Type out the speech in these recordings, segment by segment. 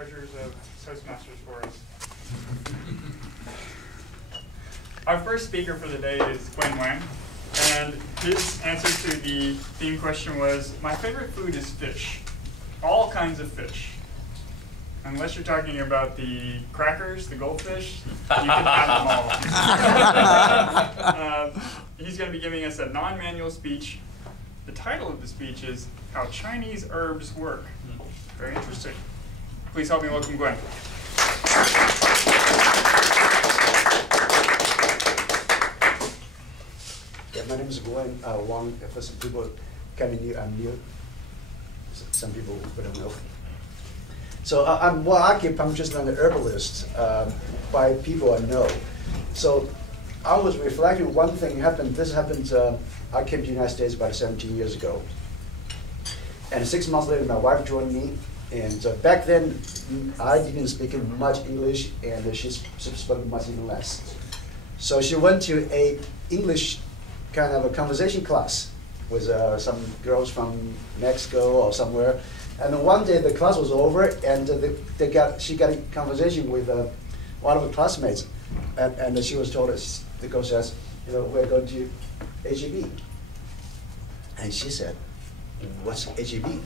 treasures of Toastmasters for us. Our first speaker for the day is Guoen Wang, and his answer to the theme question was, my favorite food is fish, all kinds of fish. Unless you're talking about the crackers, the goldfish, you can have them all. He's going to be giving us a non-manual speech. The title of the speech is How Chinese Herbs Work. Very interesting. Please help me welcome Guoen. Yeah, my name is Guoen Wang. For some people kind of new, I'm new. Some people don't know. So I'm more acupuncturist than an herbalist by people I know. So I was reflecting, one thing happened, this happened, I came to the United States about 17 years ago. And 6 months later, my wife joined me. And back then, I didn't speak much English, and she spoke much even less. So she went to a English kind of a conversation class with some girls from Mexico or somewhere. And then one day the class was over, and she got a conversation with one of her classmates, and she was told, the girl says, you know, we're going to HEB. And she said, what's HEB?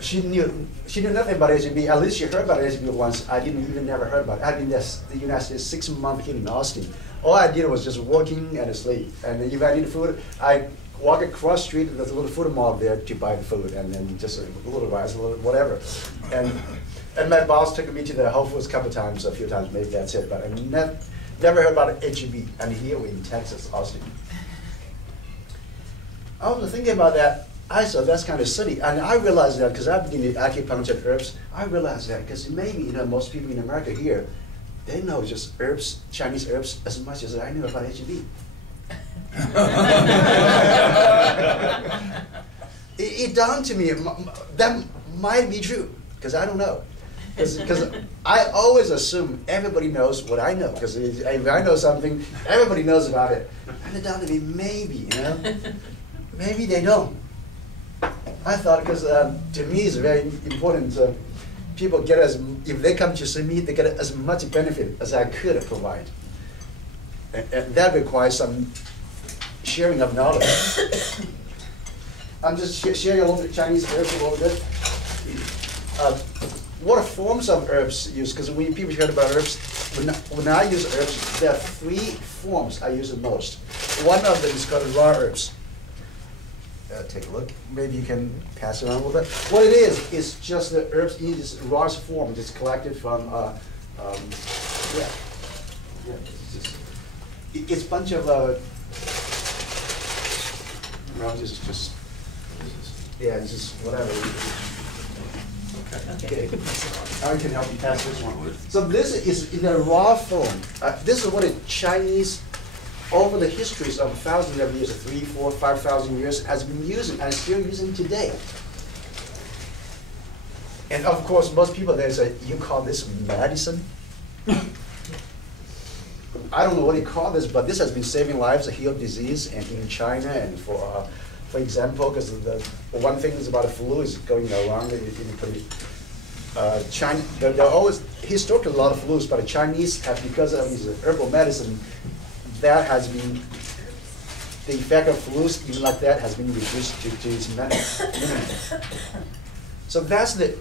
She knew nothing about HEB. At least she heard about HEB once. I didn't even never heard about it. I've been in the United States 6 months here in Austin. All I did was just working and sleep. And if I need food, I walk across the street. There's a little food mall there to buy the food, and then just a little rice, a little whatever. And my boss took me to the Whole Foods a couple times, a few times, maybe that's it. But I never heard about HEB. And here we're in Texas, Austin. I was thinking about that. I thought that's kind of silly, and I realized that because I've been in acupuncture herbs. I realized that because maybe most people in America here, they know just herbs, Chinese herbs, as much as I knew about HEB. It dawned to me that might be true, because I don't know. Because I always assume everybody knows what I know, because if I know something, everybody knows about it. And it dawned to me, maybe, maybe they don't. I thought, because to me it's very important, people get if they come to see me, they get as much benefit as I could provide. And that requires some sharing of knowledge. I'm just sharing a little bit Chinese herbs a little bit. What forms of herbs use? Because when people heard about herbs, when I use herbs, there are 3 forms I use the most. One of them is called raw herbs. Take a look. Maybe you can pass it on a little bit. What it is just the herbs in its rawest form. It's collected from, it's a bunch of, it's just whatever. Okay. I can help you pass this one. So this is in a raw form. This is what a Chinese, over the histories of thousands of years, 3, 4, 5,000 years, has been using and still using today. And of course, most people they say, you call this medicine? I don't know what you call this, but this has been saving lives, healed disease, and in China, and for example, because the one thing is about the flu is going around China. There are always historically a lot of flus, but the Chinese have, because of this herbal medicine, that has been, the effect of flus, even like that, has been reduced to its minimum. So that's the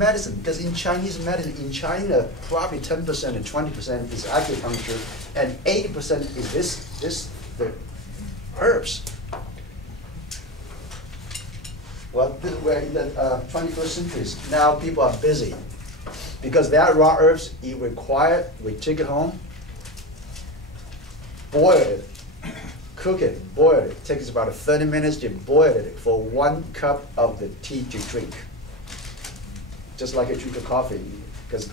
medicine, because in Chinese medicine, in China, probably 10% and 20% is acupuncture, and 80% is the herbs. Well, we're in the 21st century. Now people are busy, because that raw herbs, we take it home, boil it, cook it, boil it. It takes about 30 minutes to boil it for 1 cup of the tea to drink. Just like a drink of coffee, because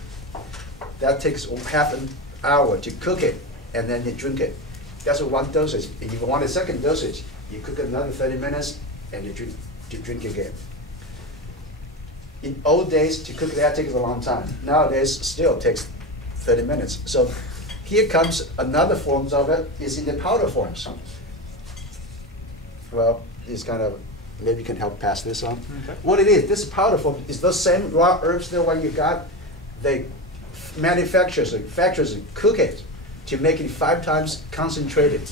that takes half an hour to cook it, and then you drink it. That's one dosage. If you want a second dosage, you cook it another 30 minutes, and you drink again. In old days, to cook that takes a long time. Nowadays, still takes 30 minutes. So here comes another forms of it, is in the powder forms. Well, it's kind of maybe you can help pass this on. Okay. What it is, this powder form is those same raw herbs that what you got. They manufacturers and factories cook it to make it 5 times concentrated.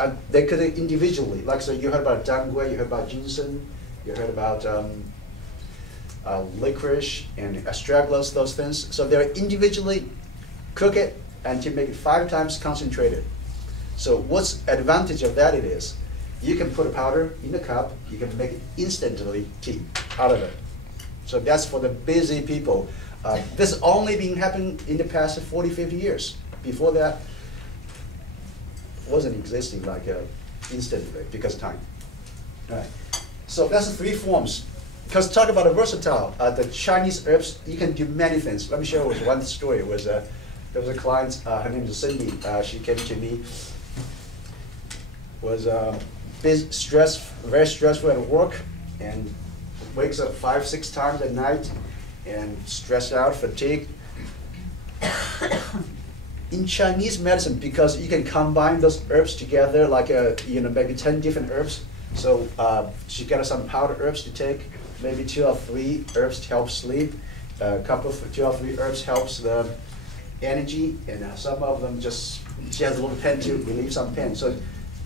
And they could individually, like so you heard about dangui, you heard about ginseng, you heard about licorice and astragalus, those things. So they're individually cook it and to make it 5 times concentrated. So what's advantage of that it is, you can put a powder in a cup, you can make it instantly tea out of it. So that's for the busy people. This only been happening in the past 40, 50 years. Before that, wasn't existing like instantly because of time. All right. So that's the 3 forms. Because talk about a versatile, the Chinese herbs, you can do many things. Let me share with one story. It was, there was a client, her name is Cindy. She came to me, was very stressful at work, and wakes up 5, 6 times at night, and stressed out, fatigued. In Chinese medicine, because you can combine those herbs together, like maybe 10 different herbs. So she got some powder herbs to take, maybe 2 or 3 herbs to help sleep, a couple of 2 or 3 herbs helps the energy, and some of them just, she has a little pen to relieve some pain. So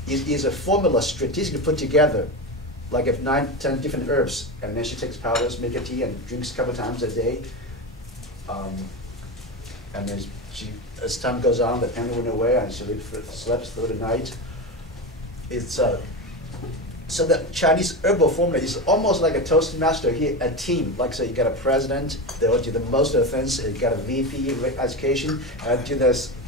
it is a formula strategically put together, like if 9, 10 different herbs, and then she takes powders, make a tea, and drinks a couple times a day. And then she, as time goes on, the pain went away, and she slept through the night. It's so the Chinese herbal formula is almost like a Toastmaster here, a team. Like say you got a president, they will do the most of the things. You got a VP education,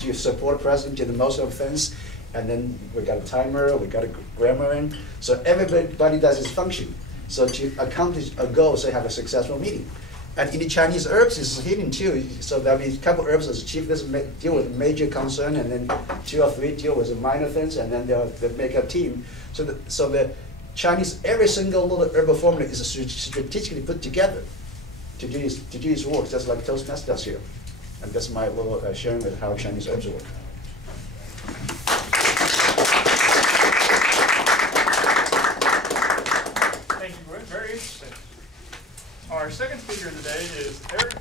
do support president, do the most of the things. And then we got a timer, we got a grammarian. So everybody does its function. So to accomplish a goal, say have a successful meeting. And in the Chinese herbs, it's hidden too. So there'll be a couple herbs as chief, this deal with major concern, and then 2 or 3 deal with the minor things, and then they'll make a team. So the Chinese, every single little herbal formula is strategically put together to do its work, just like Toastmasters does here. And that's my little sharing with how Chinese herbs work. Thank you, Guoen. Very interesting. Our second speaker today is Eric.